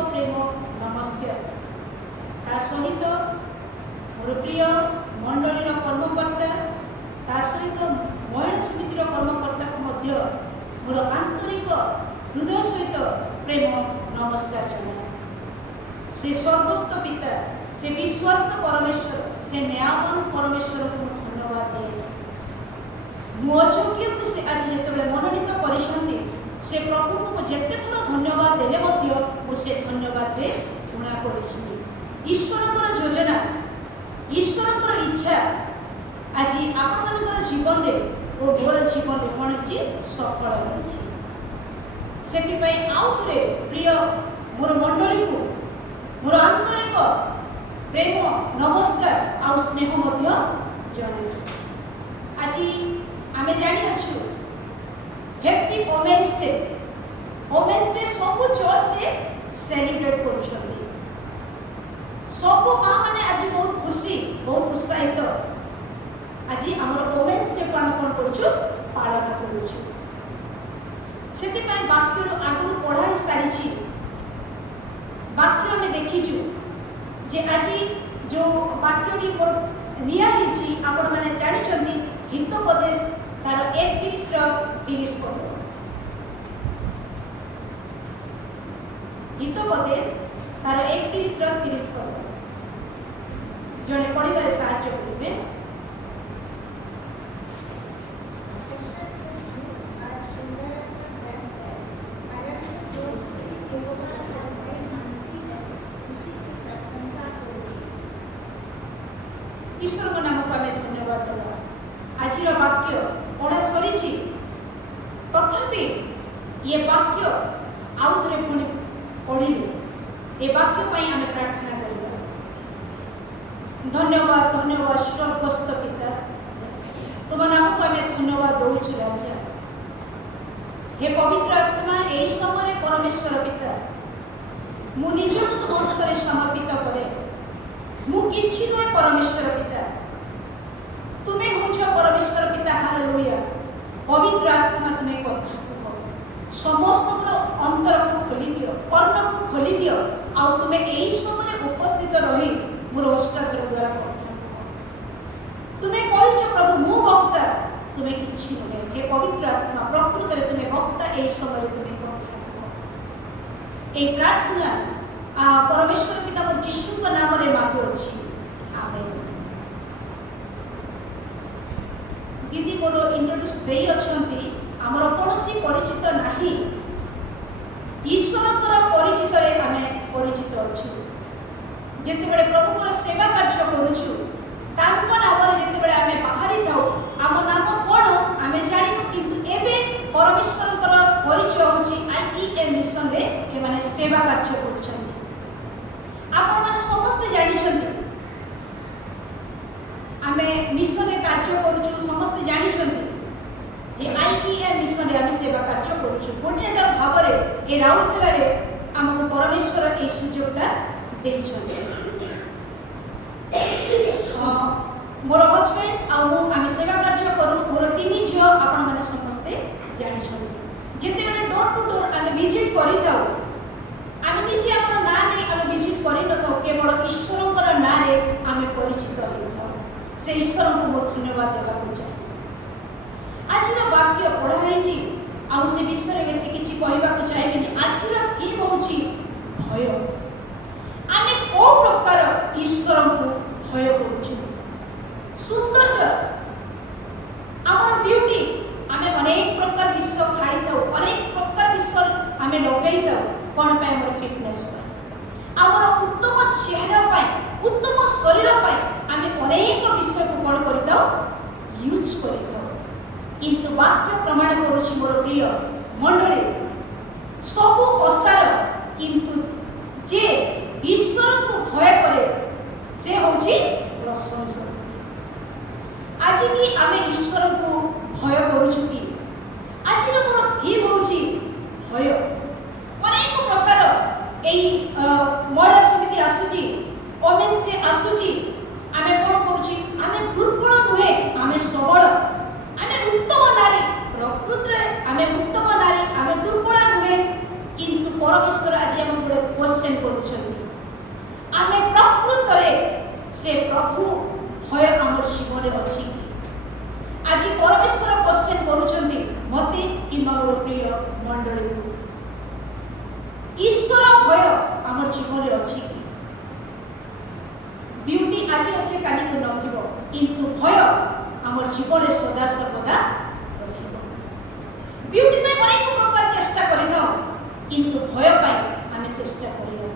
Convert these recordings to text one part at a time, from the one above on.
प्रेम नमस्कार। ता सहित मोर प्रिय मंडलीर कर्मकर्ता ता सहित महिला समितिर कर्मकर्ता को मध्य मोर आंतरिक हृदय सहित प्रेम नमस्कार जनाए। से स्वर्गस्थ पिता, से विश्वस्त परमेश्वर, से न्यायवान परमेश्वर को धन्यवाद दिए। मु अयोग्य को से आज जिते मनोनीत कर से प्रभु को जिते थोर धन्यवाद देले मु से धन्यवाद रे ऋणा पड़ी। ईश्वर योजना, ईश्वर इच्छा आज आपण जीवन में और मोर जीवन में कौन सफल होती से आउ थे प्रिय मोर मंडली को मोर आंतरिक प्रेम नमस्कार आउ स्नेह जन। आज आम जानी happy women's day. Women's day सब चर्च रे सेलिब्रेट कर सब माँ मैंने आज बहुत खुशी बहुत उत्साहित आज आमर वोमेन्स डे को आम कौन कर पालन करूँ। से वाक्य आगु पढ़ाई सारी वाक्य आम देखीचु जे आज जो वाक्यटी मोर नियाही आपण मैंने जानी हितोपदेश तार 31-30 पद। हितोपदेश तार 31-30 पद जड़े पढ़वे साहाय्य करेंगे। ईश्वर को नाम को आम धन्यवाद देवा। आज वाक्य पढ़ा सरी तथापि ये वाक्य आउ थे पुणी पढ़े ये वाक्य आम प्रार्थना करवा। धन्यवाद धन्यवाद स्वर्गस्थ पिता, तुम नाम को आम धन्यवाद दौचु राजा। हे पवित्र आत्मा यही समय परमेश्वर पिता मु निज को तुम हस्ते समर्पित करे। मु किछि नुहे परमेश्वर पिता, तुम्हें होछ परमेश्वर पिता। हालेलुया। पवित्र आत्मा तुम्हें कथा कह समस्त अंतर को खोली दियो, कर्ण को खोली दियो आउ तुम्हें यही समय उपस्थित रही मोर अष्टाध्याय द्वारा कथा तुम्हें कहिछ प्रभु मु वक्ता, तुम्हें किछि नुहे। हे पवित्र आत्मा प्रकृत में तुम्हें वक्ता यही समय तुम्हें कथा कह। ए प्रार्थना परमेश्वर पिता मोर यीशु का नाम रे मागुछि। आमेन। दीदी मोर इंट्रोड्यूस दे अछंती हमर कोनोसी परिचित नाही। ईश्वरकर परिचित रे आमे परिचित अछु। जेते बेले प्रभुकर सेवा कार्य करूछु तांको नाम रे जेते बेले आमे बाहरी थाउ आम नाम कोन आमे जानिनु, किंतु एबे परमेश्वरकर परिचय होछि आईईए मिशन रे ए माने सेवा कार्य करूछन। आपण माने समस्त जानिछन्ती आमे मिशन रे कार्य करूछु, समस्त जानिछन्ती जे आईईए मिशन रे आमे सेवा कार्य करूछु। कोऑर्डिनेटर भाव रे ए राउरकेला रे हमको परमेश्वर ए सुजोगटा देइछन्ती। मोर हस्बैंड आ मु आमे सेवा कार्य करू। मोर 3 झियो आपण माने समस्त जानिछन्ती। जेते बेले डोर टू डोर आमे विजिट करिताउ आमे निजे हमर ना नै आमे विजिट करि न केवल ईश्वरकर ना रे आमे परिचित होइताउ। से ईश्वर को बहुत धन्यवाद देबा चाहे। आज वाक्य पढ़ाई आउ से विषय में बेसी किछि कहबा को चाहिए। आज थीम होछि भय। आमे को प्रकार ईश्वर को भय करूछु। सौंदर्य आमर ब्यूटी आमे अनेक प्रकार विश्व खाई थाउ, अनेक प्रकार विश्व आमे लगई थाउ कोन पे हमर फिटनेस आमर उत्तम चेहरा पाए, उत्तम शरीर पाए आमे अनेक विषय को कोन करिताउ यूज करिताउ। किंतु वाक्य प्रमाण करूछि मोर प्रिय मंडली सबु असार, किंतु जे ईश्वर को भय करे से होछि प्रशंसा। आज भी आमे ईश्वर को भय करूछु कि आज मोर थीम होछि भय। अनेक प्रकार एई महिला समिति आसुची, वोमेन्स डे आसुची, आमे कोन करूछि आमे दुर्बल नुहे आमे सबल, आमे उत्तम नारी प्रकृत रे आमे उत्तम नारी आमे दुर्बल नुहे। किंतु परमेश्वर आज हम गोटे क्वेश्चन करूछंती आमे प्रकृत रे से प्रभु भय हमर जीवन रे अछि कि आज परमेश्वर क्वेश्चन करूछंती मते कि मोर प्रिय मंडली ईश्वर भय हमर जीवन रे अछि कि ब्यूटी आज अच्छे काली को नथिबो किंतु भय हमर जीवन रे सदा सर्वदा रखिबो ब्यूटी पे अनेक प्रकार चेष्टा करिनो किंतु भय पाई आमे चेष्टा करिनो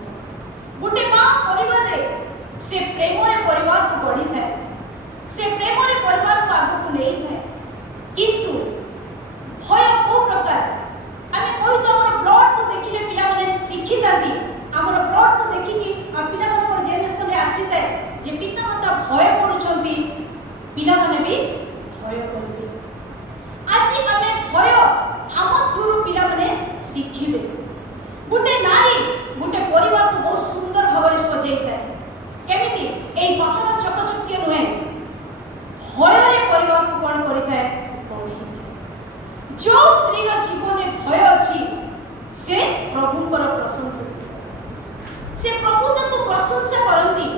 गोटे मां परिवार रे से प्रेम रे परिवार को बढ़ी थाए से प्रेम रे परिवार को आगु को नहीं थाए किंतु भय को प्रकार आमे कोई तो हमर ब्लड को देखिले पिला माने शिखि दादी हमर ब्लड को देखि कि पिला मानकर जेनेरेशन रे आसी थाए जे पिता माता भय करूछंती पिला माने भी भय करबे आज आमे भय आम थ्रू पिला माने शिखिबे गोटे नारी गोटे परिवार को बहुत सुंदर भाव सजाई थाए केमिति एई बाहर चकचक्य नुहे भय रे परिवार को कोन करि थाए गढ़ी थाए जो स्त्री रो जीवन रे भय अछि से प्रभुଙ୍କର प्रशंसा से प्रभु तको प्रशंसा करंती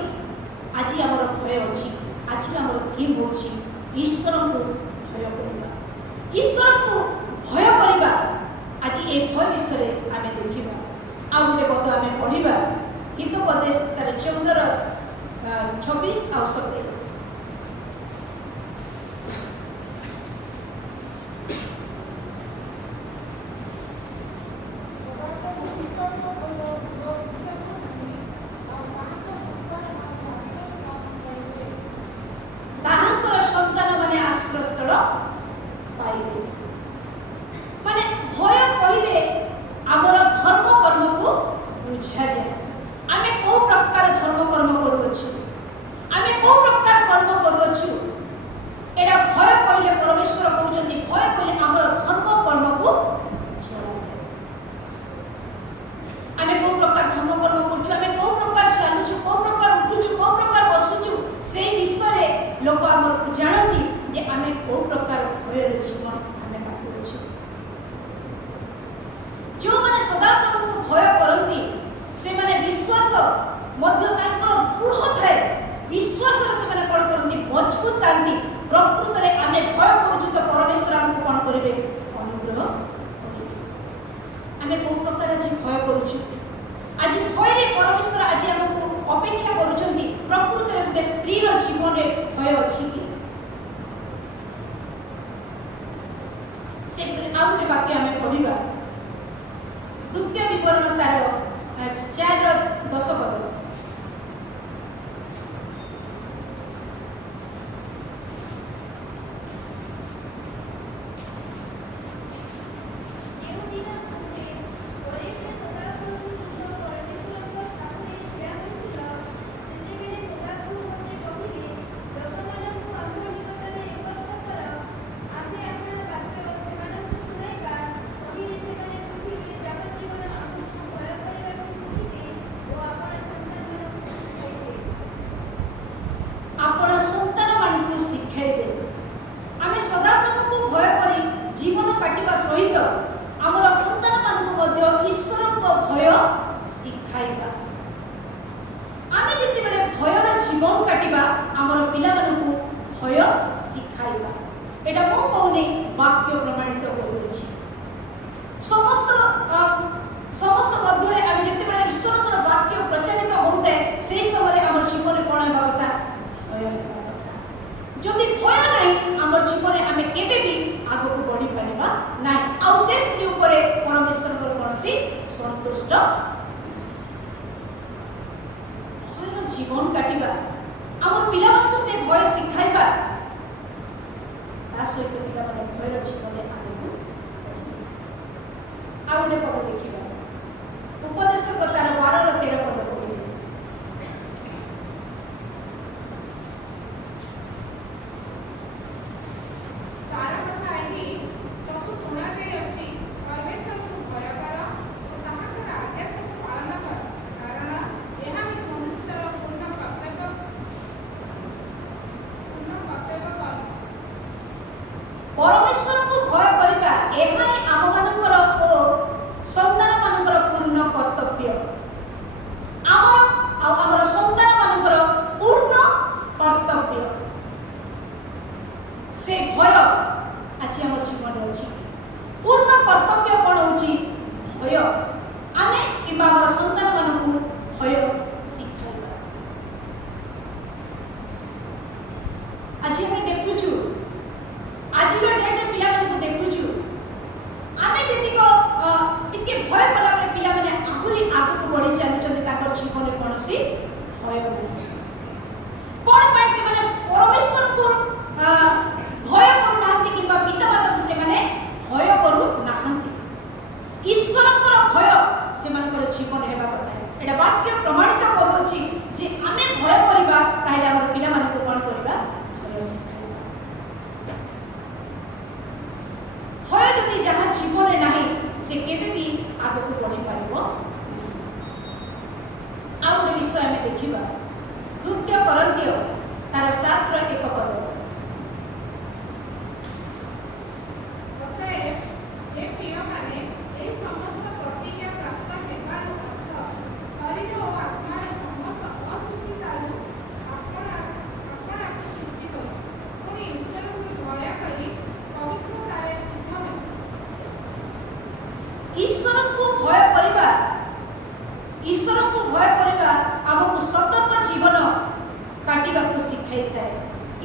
आज हमर भय अछि आज हमर थीम होछि ईश्वर को भय करबा ईश्वर को भय करबा आज ए भय विषय आमे देखिबा आ गोटे पद आमे पढिबा हितोपदेश तार 14 26 आ 27 ताहांकर संतान माने आश्रय स्थल पाइबे माने भय कहिले हमर धर्म कर्म को बुझा जाए आमे को प्रकार धर्म कर्म करूछु आमे को प्रकार कर्म करूछु एडा भय कहिले परमेश्वर कहउछन्ती भय कहिले हमर धर्म कर्म को चला जाए आमे को प्रकार धर्म कर्म करूछु आमे को प्रकार चालुछु को प्रकार उठुछु को प्रकार बसुछु से विषय लोक हमर जानती जे आमे को प्रकार भय रे जीवन आमे काटुछु जो माने सदा प्रभु को भय करंती से माने विश्वास मध्य तांकर दृढ़ थाए विश्वास रे से माने कोन करंती मजबूत तांती प्रकृत रे आमे भय करूछु तो परमेश्वर हमको कोन करिवे अनुग्रह करिवे आमे को प्रकार आज भय करूछु आज भय रे परमेश्वर आज हमको अपेक्षा करूछंती प्रकृत रे गोटे स्त्री रो जीवन रे भय अछि कि से आ गोटे वाक्य आमे पढिबा द्वितीय विवरण तार 4:10 पद जीवन काटिबा हमर पिला मानकु से भय सिखाइबा ता सहित पिला माने भयर जीवन आगु आ गोटे पद देखिबा उपदेशक तार 12 र 13 पद पढिबा सारा कथा एही सब सुना के अछि परमेश्वर को भय कर और ताहाकर आज्ञा सब पालन कर कारण एहा ही मनुष्य पूर्ण कर्तव्य कर परमेश्वर को भय करिबा एहा ही आम मानकर ओ संतान मानकर पूर्ण कर्तव्य बढ़ी चलुँच जीवन कौन सी भय नहीं कौन पाई से माने परमेश्वर को भय करू नाहंती कि पिता माता को से माने भय करू नाहंती ईश्वर भय से मानकर जीवन हेबा कथा एटा वाक्य प्रमाणित करूछि जे आमे भय करिबा ताइले हमर पिला माने को कोन करिबा भय सिखाइबा भय जदि जहाँ जीवन नाही से केबे भी आगो को बढ़ी पारिबो आ गोटे विषय आमे देखिबा द्वितीय करन्तिय तार 7 रो 1 पद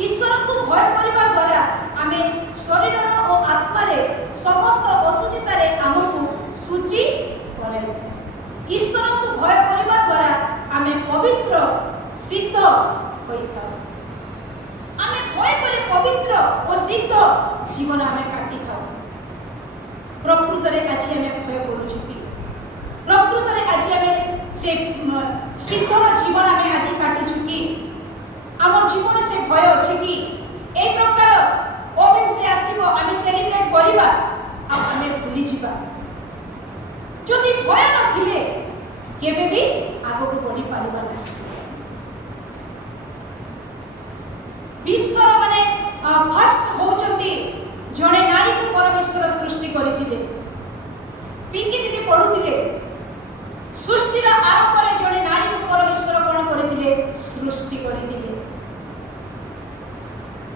ईश्वर को भय करिबा द्वारा आमे शरीर और आत्मा रे समस्त अशुचिता रे हमकु सूची कराई ईश्वर को भय करिबा द्वारा आमे पवित्र सिद्ध होइथा आमे भय करे पवित्र और सिद्ध जीवन आमे काटी था प्रकृत रे आज आमे भय करू छुटी प्रकृत रे आज आमे से सिद्ध जीवन आमे आज काटू छुटी आमर जीवन से भय अछि कि ए प्रकार ओमेन्स डे आसीबो आमे सेलिब्रेट करिबा आ आमे भूली जिबा जदि भय नथिले केबे भी आगो को बढ़ी पारिबा ना विश्व माने फर्स्ट होचंती जणे नारी को परमेश्वर सृष्टि करिथिले पिंकी दीदी पढुथिले सृष्टिर आरंभ रे जणे नारी को परमेश्वर कोन करिथिले सृष्टि करिथिले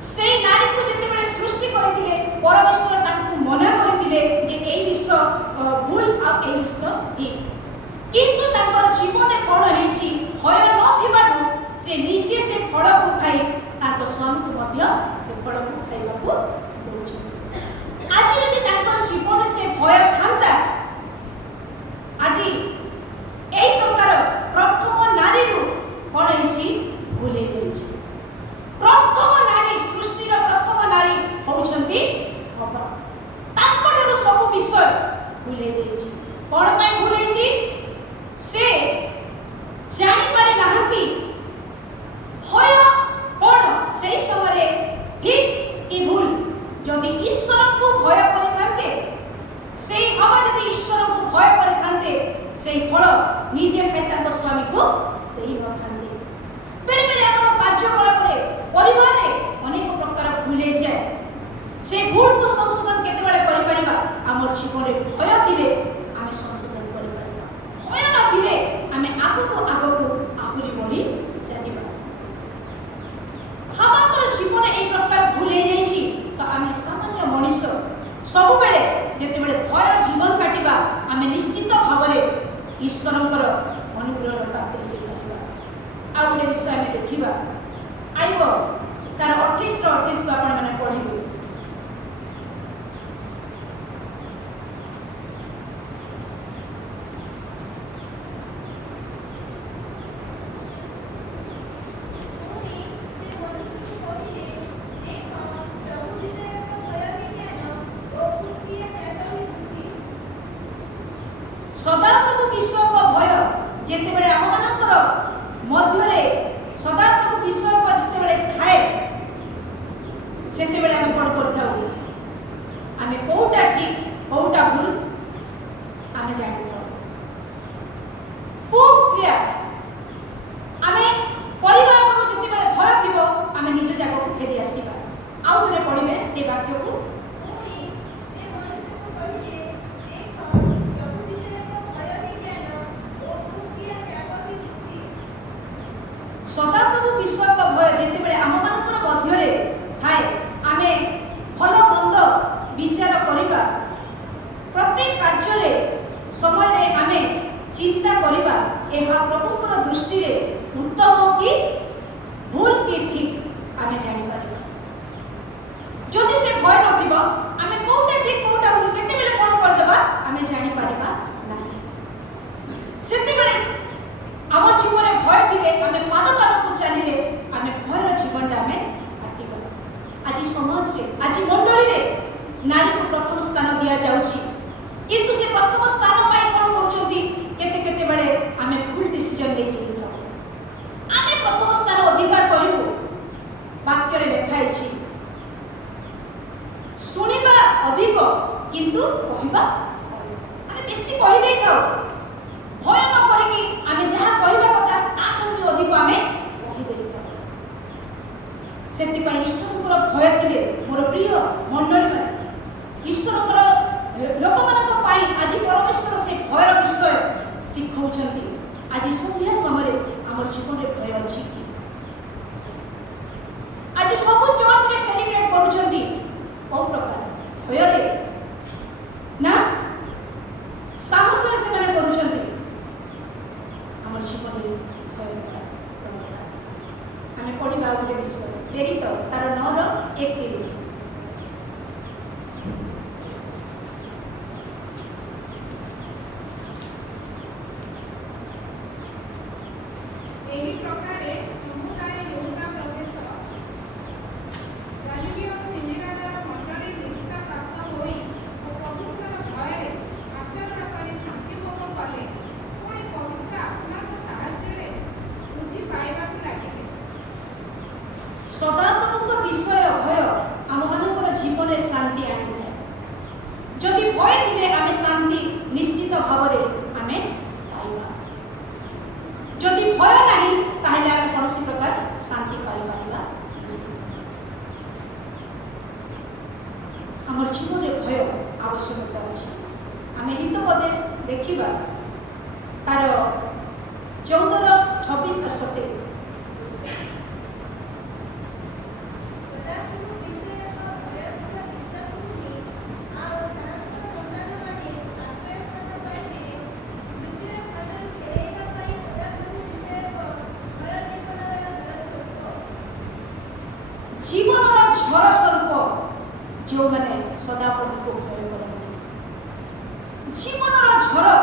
से नारी को जते बेले सृष्टि करिथिले परमेश्वर तांकु मना करिथिले जे एई विश्व भूल आ एई विश्व ठीक किंतु तांकर जीवन रे कोन हेछि भय नथिबारु से नीचे से फल को खाई तांको स्वामी को मध्य से फल को खाइबा को दोछ आज यदि तांकर जीवन से भय थांता आज एई प्रकार प्रथम नारी रू कोन हेछि भूले जाइछि प्रथम नारी सृष्टि रो प्रथम नारी होउछंती हवा तांकर सब विषय भूले जाइछि कोन पय भूले छि से जानि पारे नाहंती भय कोन सेई समय ठीक कि भूल जदि ईश्वर को भय करिथांते सेई हवा जदि ईश्वर को भय करिथांते सेई फल निजे खाइता तो स्वामी को देई न थांते बेले बेले हमर कार्यकलाप रे परिवार रे अनेक प्रकार भूले जाए से भूल को संशोधन केते बेले करि परिबा हमर जीवन रे भय थिले आमे संशोधन करि परिबा भय न थिले आमे आगु को आहुरी बढ़ी जानिबा हमर जीवन ए प्रकार भूले जाइछि तो आमे सामान्य मनुष्य सब बेले जेते बेले भय जीवन काटिबा आमे निश्चित भावरे ईश्वरंकर अनुग्रह पात्र होई परिबा आ गोटे विषय आमे देखिबा आइबो तार 28 रो 28 को आपण माने पढिबे सदाप्रभु विश्व को भय जेते बेले हम मानकर मध्य रे सदाप्रभु विश्व को जेते बेले थाए सेते बेले हम कोन करथाउ आमे कोउटा ठीक कोउटा भूल आमे जानि थाउ खूब क्रिया आमे परिवार को जेते बेले भय थिबो आमे निज जागा को फेरी आसीबा आउ थरे पढिबे से वाक्य को सदाप्रभु विश्व का भय जेते बेले आम मानकर मध्य रे थाए आमे भल मंद विचार करिबा प्रत्येक कार्य रे समय रे आमे चिंता करिबा एहा प्रभुकर दृष्टि रे उत्तम कि भूल कि ठीक आमे जानि पारिबा जदि से भय नथिबा आमे कोउटा ठीक कोउटा भूल केते बेले कोन कर देबा आमे जानि पारिबा नाही सेते बेले बेसी कहि देई थाओ भय न करिकि आमे जहा कहबा कथा ताठू भी अधिक आमे कहि देई थाओ सेति पई ईश्वरଙ୍କର भय थिले मोर प्रिय मंडळी माने ईश्वरଙ୍କର लोकମାନଙ୍କ ପାଇଁ ଆଜି ପରमेଶ୍ୱର ସେ ଭୟର ବିଷୟ ଶିଖଉଛନ୍ତି। ଆଜି ସନ୍ଧ୍ୟା ସମୟରେ ଆମର ଜୀବନରେ ଭୟ ଅଛି କି? ଆଜି ସବୁ ଚର୍ଚ୍ଚରେ ସେଲିବ୍ରେଟ କରୁଛନ୍ତି କୋଉ ପ୍ରକାର ଭୟରେ ନା ସାହସରେ ସେମାନେ କରୁଛନ୍ତି? ଆମର ଜୀବନରେ ଭୟ ଦରକାର। ଆମେ ପଢିବା ଆଉ ଗୋଟେ ବିଷୟ ପ୍ରେରିତ ତାର 9:31 ଏହି ପ୍ରକାରେ ସମୁଦାୟ ୟହୁଦା ପ୍ରଦେଶ ଗାଲିଲିୟ ସିନେରାର ମଣ୍ଡଳୀ ନିଷ୍ଠା ପ୍ରାପ୍ତ ହୋଇ ଓ ପ୍ରଭୁଙ୍କର ଭୟରେ ଆଚରଣ କରି ଶାନ୍ତିଭୋଗ କଲେ, ପୁଣି ପବିତ୍ର ଆତ୍ମାଙ୍କ ସାହାଯ୍ୟରେ ବୃଦ୍ଧି ପାଇବାକୁ ଲାଗିଲେ। ସଦାପ୍ରଭୁଙ୍କ ବିଷୟ ଭୟ ଆମମାନଙ୍କର ଜୀବନରେ ଶାନ୍ତି ଆଣିଥାଏ। ଯଦି ଭୟ ଥିଲେ ଆମେ ଶାନ୍ତି ନିଶ୍ଚିତ ଭାବରେ ଆମେ ପାଇବା। ଯଦି ଭୟ ନାହିଁ ତାହେଲେ ଆମେ କୌଣସି ପ୍ରକାର ଶାନ୍ତି ପାଇପାରିବା ନାହିଁ। ଆମର ଜୀବନରେ ଭୟ ଆବଶ୍ୟକତା ଅଛି। ଆମେ ହିତୋପଦେଶ ଦେଖିବା ତାର 14:26-27 জীবনର ଝড় ସ୍ୱରୂପ ଯେଉଁମାନେ ସଦାପ୍ରଭୁଙ୍କୁ ଭୟ କରନ୍ତି। ଜୀବନର ଝড়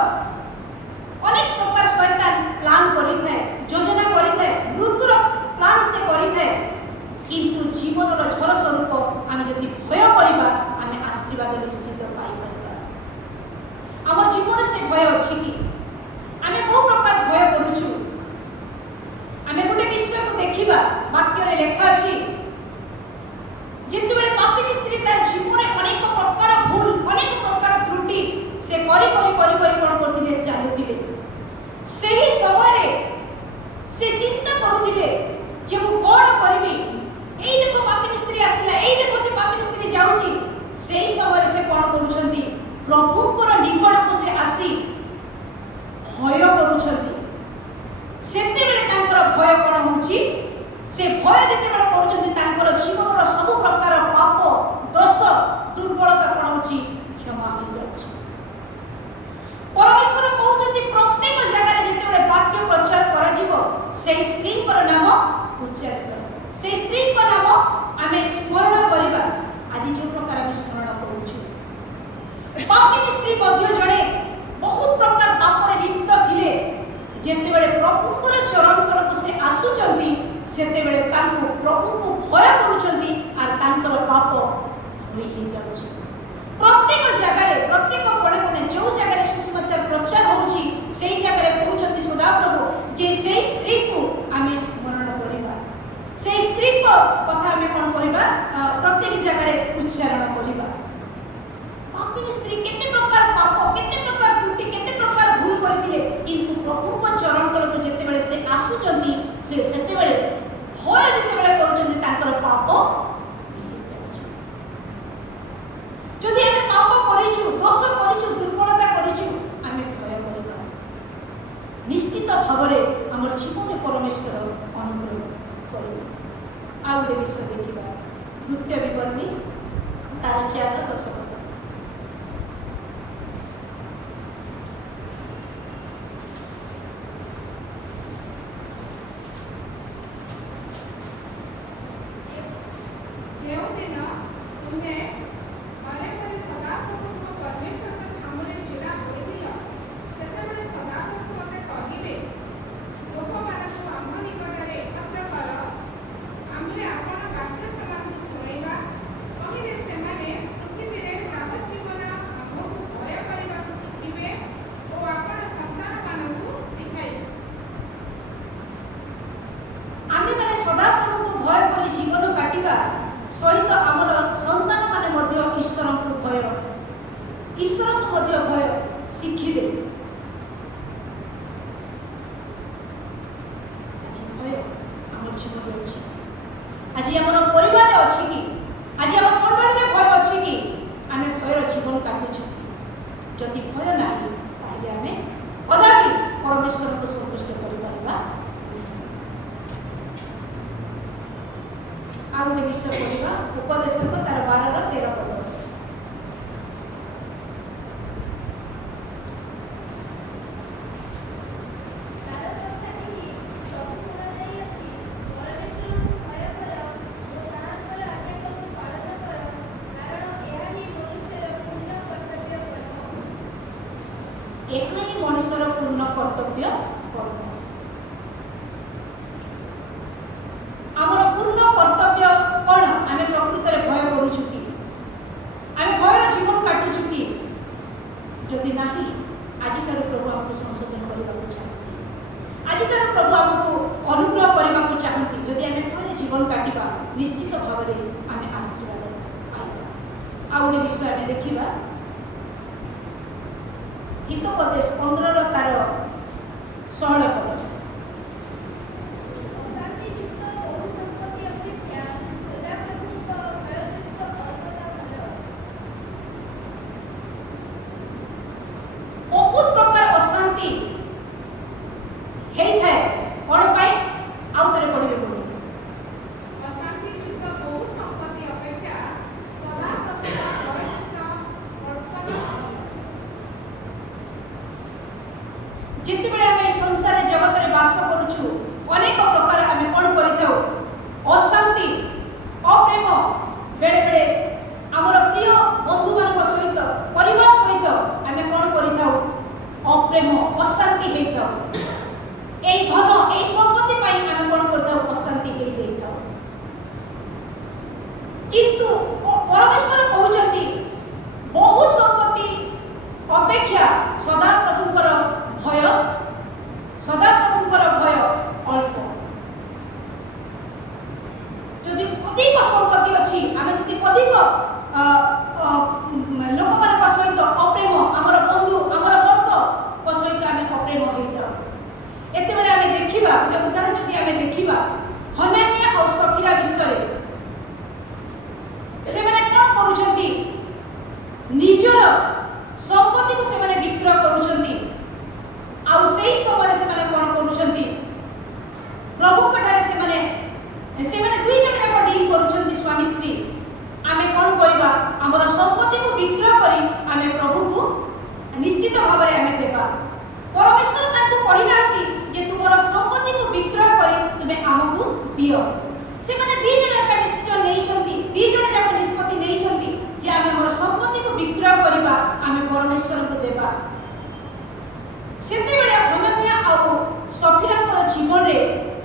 ଅନେକ ପ୍ରକାର ଶୈତାନ ପ୍ଲାନ୍ କରିଥାଏ, ଯୋଜନା କରିଥାଏ, ମୃତ୍ୟୁର ପ୍ଲାନ୍ ସେ କରିଥାଏ। କିନ୍ତୁ ଜୀବନର ଝড় ସ୍ୱରୂପ ଆମେ ଯଦି ଭୟ କରିବା ଆମେ ଆଶୀର୍ବାଦ ନିଶ୍ଚିତ ପାଇପାରିବା। ଆମର ଜୀବନରେ ସେ ଭୟ ଅଛି କି? ଆମେ ବହୁ ପ୍ରକାର ଭୟ କରୁଛୁ। ଆମେ ଗୋଟେ ବିଷୟକୁ ଦେଖିବା, ବାକ୍ୟରେ ଲେଖା ଅଛି ଯେତେବେଳେ ପାପିନୀ ସ୍ତ୍ରୀ ତାର ଜୀବନରେ ଅନେକ ପ୍ରକାର ଭୁଲ, ଅନେକ ପ୍ରକାର ତ୍ରୁଟି ସେ କରି କ'ଣ କରୁଥିଲେ? ଚାଲୁଥିଲେ। ସେହି ସମୟରେ ସେ ଚିନ୍ତା କରୁଥିଲେ ଯେ ମୁଁ କ'ଣ କରିବି? ଏଇ ଦେଖ ପାପିନୀ ସ୍ତ୍ରୀ ଆସିଲା, ଏଇ ଦେଖ ସେ ପାପିନୀ ସ୍ତ୍ରୀ ଯାଉଛି। ସେହି ସମୟରେ ସେ କ'ଣ କରୁଛନ୍ତି? ପ୍ରଭୁଙ୍କର ନିକଟକୁ ସେ ଆସି ଭୟ କରୁଛନ୍ତି। ସେତେବେଳେ ତାଙ୍କର ଭୟ କ'ଣ ହେଉଛି? ସେ ଭୟ ଯେତେବେଳେ କରୁଛନ୍ତି ତାଙ୍କର ଜୀବନର ସବୁ ପ୍ରକାର ପାପ, ଦୋଷ, ଦୁର୍ବଳତା କ'ଣ ହେଉଛି? କ୍ଷମା ହୋଇଯାଉଛି। ପରମେଶ୍ୱର କହୁଛନ୍ତି ପ୍ରତ୍ୟେକ ଜାଗାରେ ଯେତେବେଳେ ବାକ୍ୟ ପ୍ରଚାର କରାଯିବ ସେହି ସ୍ତ୍ରୀଙ୍କର ନାମ ଉଚ୍ଚାରିତ ହେବ। ସେହି ସ୍ତ୍ରୀଙ୍କ ନାମ ଆମେ ସ୍ମରଣ କରିବା। ଆଜି ଯେଉଁ ପ୍ରକାର ଆମେ ସ୍ମରଣ କରୁଛୁ, ପାପିନୀ ସ୍ତ୍ରୀ ମଧ୍ୟ ଜଣେ ବହୁତ ପ୍ରକାର ପାପରେ ଲିପ୍ତ ଥିଲେ। ଯେତେବେଳେ ପ୍ରଭୁଙ୍କର ଚରଣ ତଳକୁ ସେ ଆସୁଛନ୍ତି ସେତେବେଳେ ତାଙ୍କୁ ପ୍ରଭୁଙ୍କୁ ଭୟ କରୁଛନ୍ତି আর ତାଙ୍କର ପାପ ଧୋଇ ହେଇଯାଉଛି। ପ୍ରତ୍ୟେକ ଜାଗାରେ, ପ୍ରତ୍ୟେକ କୋଣେ କୋଣେ ଯେଉଁ ଜାଗାରେ ସୁସମାଚାର ପ୍ରଚାର ହେଉଛି ସେହି ଜାଗାରେ କହୁଛନ୍ତି ସଦାପ୍ରଭୁ ଯେ ସେହି ସ୍ତ୍ରୀକୁ ଆମେ ସ୍ମରଣ କରିବା। ସେହି ସ୍ତ୍ରୀଙ୍କ କଥା ଆମେ କ'ଣ କରିବା? ପ୍ରତ୍ୟେକ ଜାଗାରେ ଉଚ୍ଚାରଣ କରିବା। ପାପିନୀ ସ୍ତ୍ରୀ କେତେ ପ୍ରକାର ପାପ, କେତେ ପ୍ରକାର ତ୍ରୁଟି, କେତେ ପ୍ରକାର ଭୁଲ କରିଥିଲେ, କିନ୍ତୁ ପ୍ରଭୁଙ୍କ ଚରଣ ତଳକୁ ଯେତେବେଳେ ସେ ଆସୁଛନ୍ତି ସେ ସେତେବେଳେ ଭୟ ଯେତେବେଳେ କରୁଛନ୍ତି ତାଙ୍କର ପାପ ଯଦି ଆମେ ପାପ କରିଛୁ, ଦୋଷ କରିଛୁ, जदि भय नाही ताहले आमे कदापि परमेश्वर को संतुष्ट करि परबा। आ गोटे विषय पढ़ा उपदेशक तार 12-13 पद। ଏହା ହିଁ ମଣିଷର ପୂର୍ଣ୍ଣ କର୍ତ୍ତବ୍ୟ କର୍ମ। ଆମର ପୂର୍ଣ୍ଣ କର୍ତ୍ତବ୍ୟ କ'ଣ? ଆମେ ପ୍ରକୃତରେ ଭୟ କରୁଛୁ କି? ଆମେ ଭୟର ଜୀବନ କାଟୁଛୁ କି? ଯଦି ନାହିଁ ଆଜିଠାରୁ ପ୍ରଭୁ ଆମକୁ ସଂଶୋଧନ କରିବାକୁ ଚାହାନ୍ତି। ଆଜିଠାରୁ ପ୍ରଭୁ ଆମକୁ ଅନୁଗ୍ରହ କରିବାକୁ ଚାହାନ୍ତି। ଯଦି ଆମେ ଭୟରେ ଜୀବନ କାଟିବା ନିଶ୍ଚିତ ଭାବରେ ଆମେ ଆଶୀର୍ବାଦ ପାଇବା। ଆଉ ଗୋଟେ ବିଷୟ ଆମେ ଦେଖିବା ହିତୋପଦେଶ 15 ତାର 16 ପଦ। ବହୁତ ପ୍ରକାର ଅଶାନ୍ତି ହେଇଥାଏ କ'ଣ ପାଇଁ? ଆଉ ଥରେ ପଢ଼ିବେ ବୋଲି ଅଶାନ୍ତିଯୁକ୍ତ ବହୁ ସମ୍ପତ୍ତି ଅପେକ୍ଷା ସଦାପ୍ରଭୁଙ୍କ ଭୟଯୁକ୍ତ ଅଳ୍ପ ଧନ। ଯେତେବେଳେ ଆମେ ସଂସାର ଜଗତରେ ବାସ କରୁଛୁ ଅନେକ ପ୍ରକାର ଆମେ କ'ଣ କରିଥାଉ? ଅଶାନ୍ତି, ଅପ୍ରେମ, ବେଳେବେଳେ ଆମର ପ୍ରିୟ ବନ୍ଧୁମାନଙ୍କ ସହିତ ପରିବାର ସହିତ ଆମେ କ'ଣ କରିଥାଉ? ଅପ୍ରେମ, ଅଶାନ୍ତି ହେଇଥାଉ। এই ধন এই সম্পত্তি পাই আমি কোন করতাম? অশান্তি হয়ে যাইতাম। কিন্তু পরমেশ্বর কହୁଛନ୍ତି বহু সম্পত্তি অপেক্ষা সদাপ্রভুଙ୍କର ভয়, সদাপ্রভুଙ୍କର ভয় অল্প। যদি অধিক সম্পত্তি ଅଛି ଆମେ যদি অধিক ଲୋକମାନଙ୍କ ସହିତ ଅପ୍ରେମ, ଆମର ବନ୍ଧୁ ଆମର ବର୍ଗଙ୍କ ସହିତ ଆମେ ଅପ୍ରେମ ହେଇଥାଉ। ଏତେବେଳେ ଆମେ ଦେଖିବା ଗୋଟେ ଉଦାହରଣ ଯଦି ଆମେ ଦେଖିବା ହନାନିଆ ଆଉ ସଫିରା ବିଷୟରେ। ସେମାନେ କ'ଣ କରୁଛନ୍ତି? ନିଜର ସମ୍ପତ୍ତିକୁ ସେମାନେ ବିକ୍ରୟ କରୁଛନ୍ତି। ଆଉ ସେହି ସମୟରେ ସେମାନେ କ'ଣ କରୁଛନ୍ତି? ପ୍ରଭୁଙ୍କ ଠାରେ ସେମାନେ ଦୁଇ ଜଣ ଯାକ ଡିଲ୍ କରୁଛନ୍ତି ସ୍ୱାମୀ ସ୍ତ୍ରୀ। ଆମେ କ'ଣ କରିବା? ଆମର ସମ୍ପତ୍ତିକୁ ବିକ୍ରୟ କରି ଆମେ ପ୍ରଭୁକୁ ନିଶ୍ଚିତ ଭାବରେ ଆମେ ଦେବା। ପରମେଶ୍ୱର ତାଙ୍କୁ କହିନାହାନ୍ତି ଯେ ତୁମର ସମ୍ପତ୍ତିକୁ ବିକ୍ରୟ କରି ତୁମେ ଆମକୁ ଦିଅ। ସେମାନେ ଦୁଇ ଜଣ ଯାକ ଡିସିଜନ ନେଇଛନ୍ତି, ଦୁଇ ଜଣ ଯାକ ନିଷ୍ପତ୍ତି ନେଇଛନ୍ତି ଯେ ଆମେ ଆମର ସମ୍ପତ୍ତିକୁ ବିକ୍ରୟ କରିବା, ଆମେ ପରମେଶ୍ୱରଙ୍କୁ ଦେବା। ସେତେବେଳେ ହନାନିଆ ଆଉ ସଫିରାଙ୍କର ଜୀବନରେ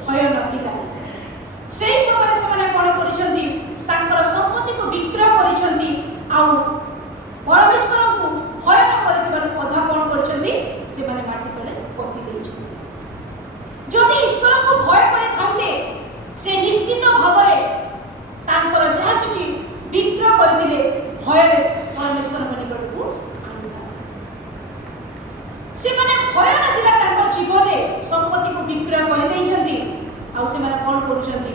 ଭୟ ନଥିଲା। ସେହି ସମୟରେ ସେମାନେ କ'ଣ କରିଛନ୍ତି? ତାଙ୍କର ସମ୍ପତ୍ତିକୁ ବିକ୍ରୟ କରିଛନ୍ତି ଆଉ ପରମେଶ୍ୱରଙ୍କୁ ଭୟ ନ କରିଥିବାରୁ ଅଧା କ'ଣ କରିଛନ୍ତି? ସେମାନେ ମାଟି ତଳେ ପୋତି ଦେଇଛନ୍ତି। ଯଦି ଈଶ୍ୱରଙ୍କୁ ଭୟ କରିଥାନ୍ତେ ସେ ନିଶ୍ଚିତ ଭାବରେ ତାଙ୍କର ଯାହା କିଛି ବିକ୍ରୟ କରିଥିଲେ ଭୟରେ ପରମେଶ୍ୱରଙ୍କ ନିକଟକୁ ଆଣିଥାନ୍ତେ। ସେମାନେ ଭୟ ନଥିଲା ତାଙ୍କର ଜୀବନରେ, ସମ୍ପତ୍ତିକୁ ବିକ୍ରୟ କରିଦେଇଛନ୍ତି। ଆଉ ସେମାନେ କ'ଣ କରୁଛନ୍ତି?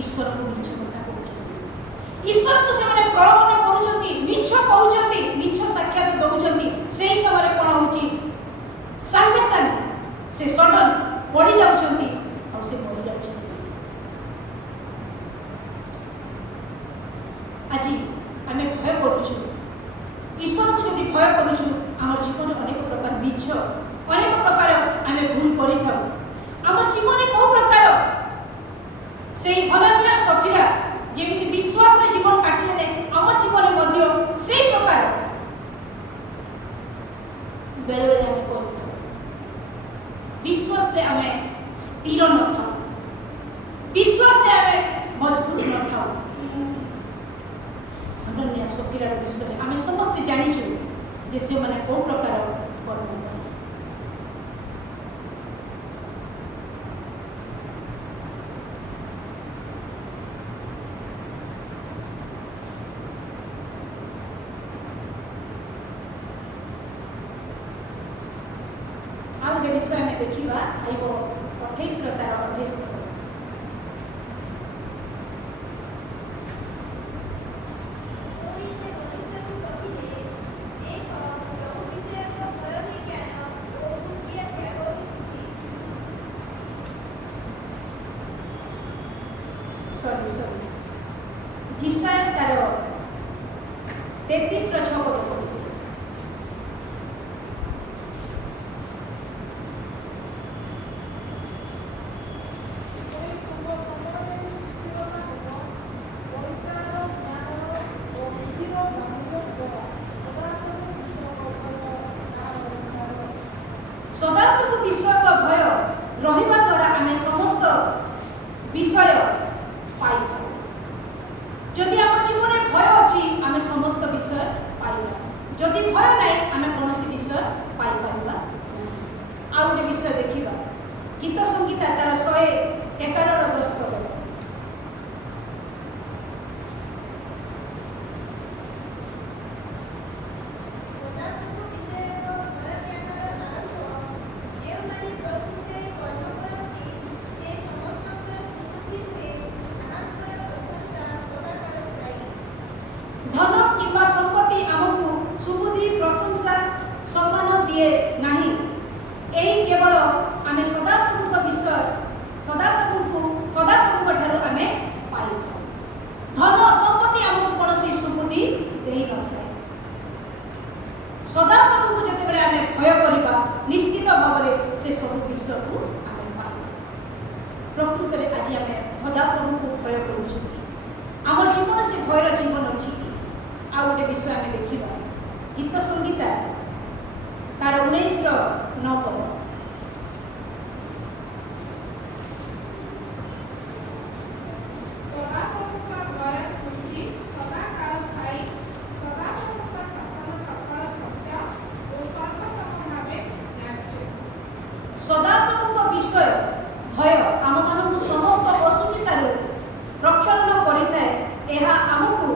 ଈଶ୍ୱରକୁ ମିଛ କଥା କହୁଛନ୍ତି। ଈଶ୍ୱରକୁ ସେମାନେ ପ୍ରଲୋଭନ କରୁଛନ୍ତି, ମିଛ କହୁଛନ୍ତି, ମିଛ ସାକ୍ଷାତ ଦେଉଛନ୍ତି। ସେହି ସମୟରେ କ'ଣ ହେଉଛି? ସାଙ୍ଗେ ସାଙ୍ଗେ ସେ ସଡନ ପଡ଼ି ଯାଉଛନ୍ତି ଆଉ ସେ ମରି ଯାଉଛନ୍ତି। ଆଜି ଆମେ ଭୟ କରୁଛୁ। ଈଶ୍ୱରକୁ ଯଦି ଭୟ କରୁଛୁ, ଆମର ଜୀବନରେ ଅନେକ ପ୍ରକାର ମିଛ, ଅନେକ ପ୍ରକାର ଆମେ ଭୁଲ କରିଥାଉ। ଆମର ଜୀବନରେ କୋଉ ପ୍ରକାର ସେଇ ହନାନିଆ ସଫିରା ଯେମିତି ବିଶ୍ୱାସରେ ଜୀବନ କାଟିଲେ ଆମର ଜୀବନରେ ମଧ୍ୟ ସେଇ ପ୍ରକାର ବେଳେବେଳେ ଆମେ କରିଥାଉ। ବିଶ୍ୱାସରେ ଆମେ ସ୍ଥିର ନଥାଉ, ବିଶ୍ୱାସରେ ଆମେ ମଜବୁତ ନଥାଉ। ହନାନିଆ ସଫିରାର ବିଷୟରେ ଆମେ ସମସ୍ତେ ଜାଣିଛୁ ଯେ ସେମାନେ କୋଉ ପ୍ରକାର କର୍ମ କଲେ। ଆଉ ଗୋଟେ ବିଷୟ ଆମେ ଦେଖିବା ଆଇବ 28 ତାର 28 ପଦ। ସେ ମନୁଷ୍ୟକୁ କହିଲେ, ଏକ ପ୍ରଭୁ ବିଷୟ ଜିସାୟ ତାର 33 ର 6 ପଦ ପଢିଲେ। ସଦାପ୍ରଭୁ ବିଷୟକ ଭୟ ରହିବା ଦ୍ୱାରା ଆମେ ସମସ୍ତ ବିଷୟ ପାଇଥାଉ। ଯଦି ଆମ ଜୀବନରେ ଭୟ ଅଛି ଆମେ ସମସ୍ତ ବିଷୟ ପାଇବା। ଯଦି ଭୟ ନାହିଁ ଆମେ କୌଣସି ବିଷୟ ପାଇପାରିବା ନାହିଁ। ଆଉ ଗୋଟେ ବିଷୟ ଦେଖିବା, ଗୀତ ସଂହିତା ତାର 111 ର 10 ପଦ। ଧନ କିମ୍ବା ସମ୍ପତ୍ତି ଆମକୁ ସୁବୁଦ୍ଧି ପ୍ରଶଂସା ସମ୍ମାନ ଦିଏ ନାହିଁ। ଏହି କେବଳ ଆମେ ସଦାପ୍ରଭୁଙ୍କ ବିଷୟ ସଦାପ୍ରଭୁଙ୍କ ଠାରୁ ଆମେ ପାଇଥାଉ। ଧନ ସମ୍ପତ୍ତି ଆମକୁ କୌଣସି ସୁବୁଦ୍ଧି ଦେଇନଥାଏ। ସଦାପ୍ରଭୁଙ୍କୁ ଯେତେବେଳେ ଆମେ ଭୟ କରିବା ନିଶ୍ଚିତ ଭାବରେ ସେ ସବୁ ବିଷୟକୁ ଆମେ ପାଇବା। ପ୍ରକୃତରେ ଆଜି ଆମେ ସଦାପ୍ରଭୁଙ୍କୁ ଭୟ କରୁଛୁ କି? ଆମ ଜୀବନ ସେ ଭୟର ଜୀବନ ଅଛି କି? ଆଉ ଗୋଟେ ବିଷୟ ଆମେ ଦେଖିବା, ଗୀତ ସଂହିତା ତାର 19 ର 9 ପଦ। ସଦାପ୍ରଭୁଙ୍କ ଭୟ ଶୁଚି ସଦାକାଳ ସ୍ଥାୟୀ, ସଦାପ୍ରଭୁଙ୍କ ଶାସନ ସକଳ ସତ୍ୟ ଓ ସର୍ବୋତ୍ତମ ଭାବେ ନ୍ୟାଯ୍ୟ। ସଦାପ୍ରଭୁଙ୍କ ବିଷୟ ଭୟ ଆମମାନଙ୍କୁ ସମସ୍ତ ଅଶୁଚିତାରୁ ପ୍ରକ୍ଷାଳନ କରିଥାଏ। ଏହା ଆମକୁ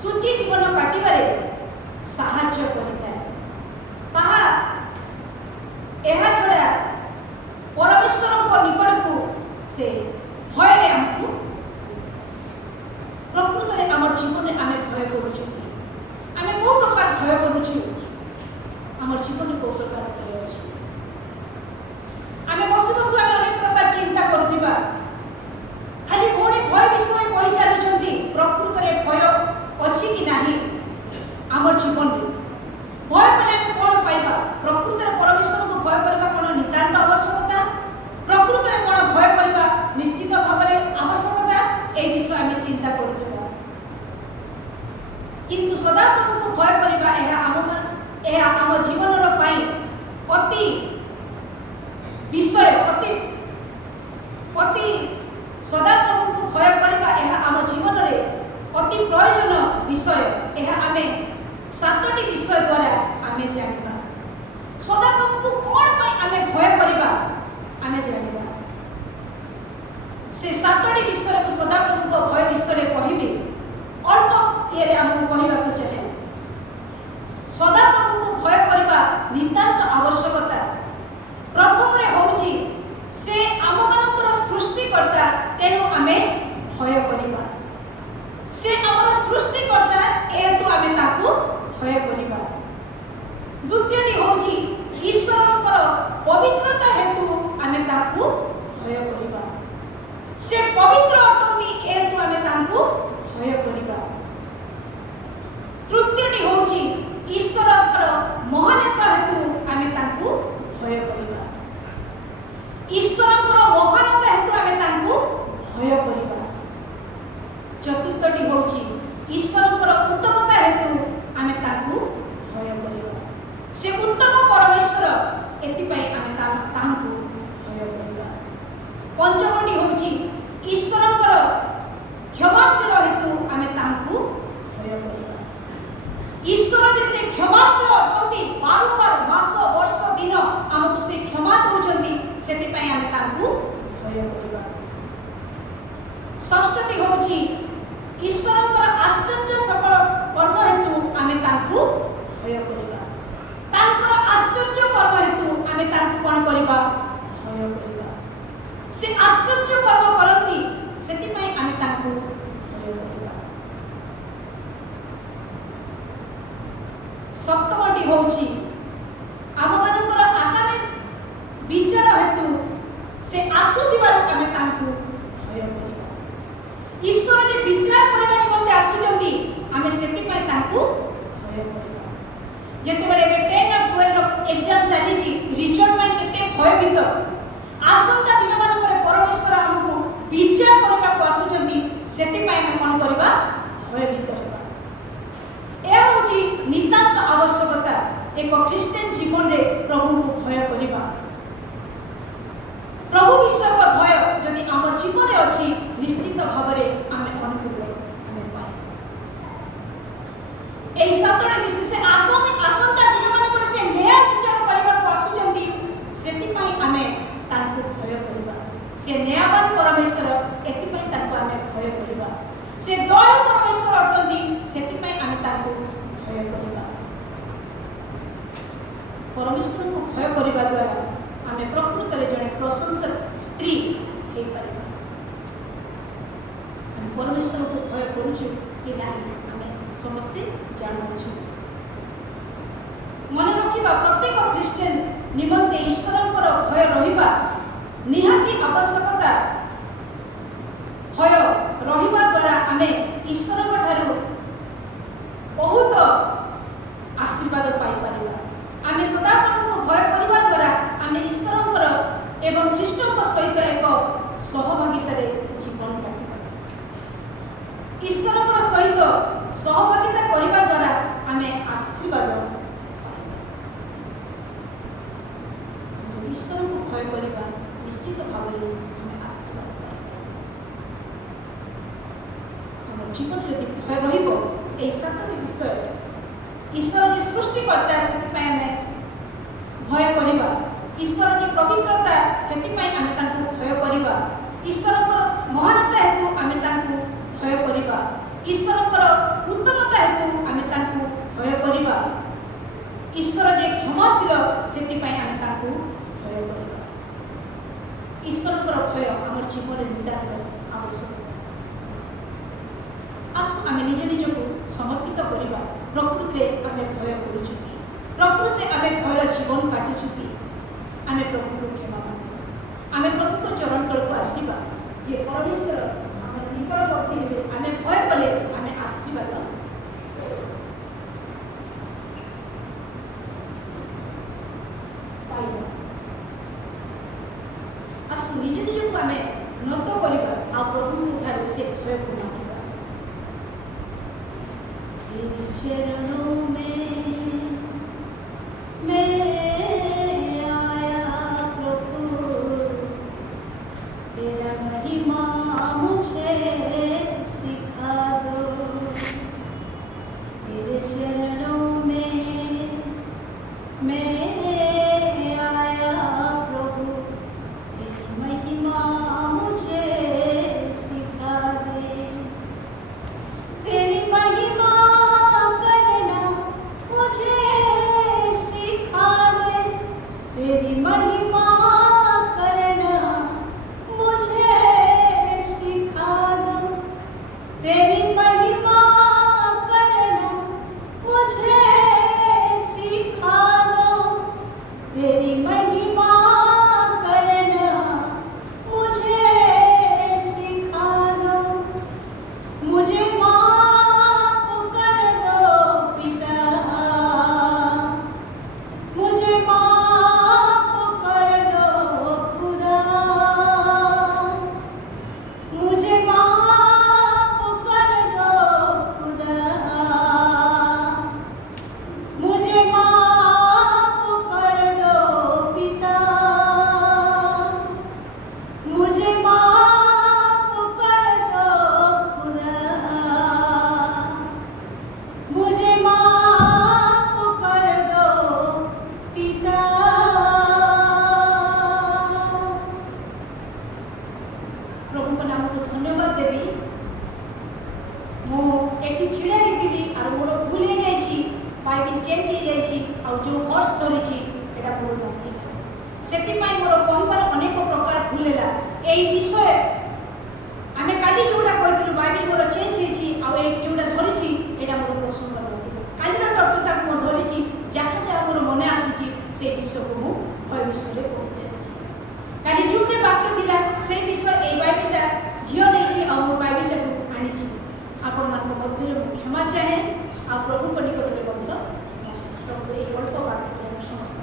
ସୂଚି ଜୀବନ କାଟିବାରେ ସାହାଯ୍ୟ କରିଥାଏ। ତାହା ଏହା ଛଡ଼ା ପରମେଶ୍ୱରଙ୍କ ନିକଟକୁ ସେ ଭୟରେ ଆମକୁ ପ୍ରକୃତରେ ଆମ ଜୀବନରେ ଆମେ ଭୟ କରୁଛୁ କି? ଆମେ କୋଉ ପ୍ରକାର ଭୟ କରୁଛୁ? ଆମ ଜୀବନରେ କୋଉ ପ୍ରକାର ଭୟ ଅଛି? ଆମେ ବସୁ ବସୁ ଆମେ ଅନେକ ପ୍ରକାର ଚିନ୍ତା କରୁଥିବା, ଖାଲି ଭଉଣୀ ଭୟ ବିଷୟ କହି ଚାଲୁଛନ୍ତି। ପ୍ରକୃତରେ ଭୟ ଅଛି କି ନାହିଁ ଆମ ଜୀବନରେ? ଭୟ କଲେ ଆମେ କ'ଣ ପାଇବା? ପ୍ରକୃତରେ ପରମେଶ୍ୱରଙ୍କୁ ଭୟ କରିବା କ'ଣ ନିତାନ୍ତ ଆବଶ୍ୟକତା? ପ୍ରକୃତରେ କ'ଣ ଭୟ କରିବା ନିଶ୍ଚିତ ଭାବରେ ଆବଶ୍ୟକତା? ଏହି ବିଷୟ ଆମେ ଚିନ୍ତା କରୁଥିବା। କିନ୍ତୁ ସଦାପ୍ରଭୁଙ୍କୁ ଭୟ କରିବା ଏହା ଆମ ଜୀବନର ପାଇଁ ଅତି ବିଷୟ ଅତି ସଦାପ୍ରଭୁଙ୍କୁ ଭୟ କରିବା ଏହା ଆମ ଜୀବନରେ ଅତି ପ୍ରয়োଜନ ବିଷୟ। ଏହା ଆମେ 7ଟି ବିଷୟ ଦ୍ୱାରା ଆମେ ଜାଣିବା। ସଦାପ୍ରଭୁଙ୍କୁ କ'ଣ ପାଇଁ ଆମେ ଭୟ କରିବା ଆମେ ଜାଣିବା। ସେ 7ଟି ବିଷୟକୁ ସଦାପ୍ରଭୁଙ୍କ ଭୟ ବିଷୟରେ କହିବି। ଅଳ୍ପ ଇଏରେ ଆମକୁ କହିବାକୁ ଚାହେଁ। ସଦାପ୍ରଭୁଙ୍କୁ ଭୟ କରିବା ନିତାନ୍ତ ଆବଶ୍ୟକତା। ପ୍ରଥମରେ ହେଉଛି ସେ ଆମମାନଙ୍କର ସୃଷ୍ଟିକର୍ତ୍ତା, ତେଣୁ ଆମେ ଭୟ କରିବା। ସେ ଆମର ସୃଷ୍ଟିକର୍ତ୍ତା, ଏହେତୁ ଆମେ ତାକୁ ଭୟ କରିବା। ଦ୍ୱିତୀୟଟି ହେଉଛି ଈଶ୍ୱରଙ୍କର ପବିତ୍ରତା ହେତୁ ଆମେ ତାକୁ ଭୟ କରିବା। ସେ ପବିତ୍ର ଅଟନ୍ତି, ଏହେତୁ ଆମେ ତାଙ୍କୁ ଭୟ କରିବା। ତୃତୀୟଟି ହେଉଛି ଈଶ୍ୱରଙ୍କର ମହାନତା ହେତୁ ଆମେ ତାଙ୍କୁ ଭୟ କରିବା। ଈଶ୍ୱରଙ୍କର ମହାନତା ହେତୁ ଆମେ ତାଙ୍କୁ ଭୟ କରିବା। ଚତୁର୍ଥଟି ହେଉଛି ଈଶ୍ୱରଙ୍କର ଉତ୍ତମତା ହେତୁ ଆମେ ତାଙ୍କୁ ଭୟ କରିବା। ସେ ଉତ୍ତମ ପରମେଶ୍ୱର, ଏଥିପାଇଁ ଆମେ ତାହାଙ୍କୁ ଭୟ କରିବା। ପଞ୍ଚମଟି ହେଉଛି ଈଶ୍ୱରଙ୍କର କ୍ଷମାଶୀଳ ହେତୁ ଆମେ ତାହାଙ୍କୁ ଭୟ କରିବା। ଈଶ୍ୱର ଯେ ସେ କ୍ଷମାଶୀଳ ଅଟନ୍ତି, ବାରମ୍ବାର ମାସ ବର୍ଷ ଦିନ ଆମକୁ ସେ କ୍ଷମା ଦେଉଛନ୍ତି, ସେଥିପାଇଁ ଆମେ ତାଙ୍କୁ ଭୟ କରିବା। ଷଷ୍ଠଟି ହେଉଛି ଈଶ୍ୱରଙ୍କର ଆଶ୍ଚର୍ଯ୍ୟ ସକଳ କର୍ମ ହେତୁ ଆମେ ତାଙ୍କୁ ଭୟ କରିବା। ତାଙ୍କର ଆଶ୍ଚର୍ଯ୍ୟ କର୍ମ ହେତୁ ଆମେ ତାଙ୍କୁ କ'ଣ କରିବା? ଭୟ କରିବା। ସେ ଆଶ୍ଚର୍ଯ୍ୟ କର୍ମ କରନ୍ତି, ସେଥିପାଇଁ ଆମେ ତାଙ୍କୁ ଭୟ କରିବା। ସପ୍ତମଟି ହେଉଛି ଆମମାନଙ୍କର ଆଗାମୀ ବିଚାର ହେତୁ ସେ ଆସୁଥିବାରୁ ଆମେ ତାଙ୍କୁ ଭୟ କରିବା। ଈଶ୍ୱର कौन करवा भयभीत होगा। यह हूँ नितांत आवश्यकता एक ख्रीस्टियन जीवन रे प्रभु को भय करवा। प्रभु विषय भय जदि आम जीवन अच्छी निश्चित भाव में आम अनुकूल यही सतरे विशेष आगामी आसंता दिन मान से न्याय विचार करने को आसुचंती सेतिपाई आमे तांको भय करबा। से न्यायवान परमेश्वर एतिपाई तांको आमे भय करबा। से दयालु परमेश्वर अटंती सेतिपाई आमे तांको भय करबा। परमेश्वर को भय करबा द्वारा आमे प्रकृत रे जने प्रशंसा स्त्री हे परिबा। आमे परमेश्वर को भय करूछु कि नाही आमे समस्ते जानछु। मन रखिबा प्रत्येक ख्रीस्टियन निमंते ईश्वरंकर भय रहिबा निहाती आवश्यकता। भय रहिबा द्वारा आमे ईश्वरक ठारू बहुत आशीर्वाद पाई परिबा। आमे सदा प्रभु भय करबा द्वारा आमे ईश्वरंकर एवं ख्रीष्टक सहित एक सहभागिता रे जीवन काटिबा। ईश्वरंकर सहित सहभागिता करबा द्वारा आमे आशीर्वाद ईश्वर को भय करबा निश्चित भाव में हमें आशीर्वाद पाइबा। हम जीवन यदि भय रहिबो एई सातटी विषय ईश्वर जे सृष्टिकर्ता सेति हमें भय करबा। ईश्वर जे पवित्रता सेति हमें तांको भय करबा। ईश्वरकर महानता हेतु हमें तांको भय करबा। ईश्वरकर उत्तमता हेतु हमें तांको भय करबा। ईश्वर जे क्षमाशील सेति हमें तांको भय करबा। ईश्वरकर भय आम जीवन नितांत आवश्यक। आसु आम निज निज को समर्पित करबा। प्रकृति आम भय करूछु कि प्रकृति आम भयर जीवन काटुछु कि आम प्रभु को क्षमा मांगिबा। आम प्रभु को चरण तल को आसीबा जे परमेश्वर आम निकटवर्ती हेबे। आम भय कले आम आशीर्वाद पाइबा। आसु निज निज को आम नत करबा आ प्रभु ठारू से भय को मांगिबा। तेरे चरणों में मैं आया प्रभु। तेरा महिमा मुझे सिखा दो। तेरे चरणों में मैं आया प्रभु। तेरी महिमा मुझे सिखा दे। तेरी महिमा करना मुझे सिखा दे। तेरी महिमा करना मुझे सिखा दो। तेरी महिमा करना मुझे सिखा दो। तेरी महिमा करना मुझे सिखा दो। मुझे माफ कर दो पिता। मुझे माफ कर दो खुदा। मुझे माफ कर दो खुदा। मुझे माफ कर दो पिता। मुझे माफ कर दो खुदा। मुझे माफ कर दो पिता। प्रभु को नाम को धन्यवाद देवी। मु एठी छिड़ा हेतिली आर मोर भूल हे जाईची। बाइबल चेंज हे जाईची आ जो वर्ष धरिची एटा मोर नथिला। सेति पई मोर कहिबार अनेक प्रकार भूल हैला। एई विषय आमे काली जोडा कहितलु बाइबल मोर चेंज हेची आ ए जोडा धरिची एटा मोर प्रसंग नथिला। कालीर टपिकटा को धरिची जहा जहा मोर मने आसुची से विषय को मु भय विषय रे कहि जाईची। काली जुरे वाक्य थिला से विषय ए बाइबलटा झियो देची आ मो बाइबलटा को आनीची। आपण मान मध्य क्षमा चाहे आ प्रभु को निकट रे बंध क्षमा चाहे। प्रभु ए अल्प वाक्य समस्त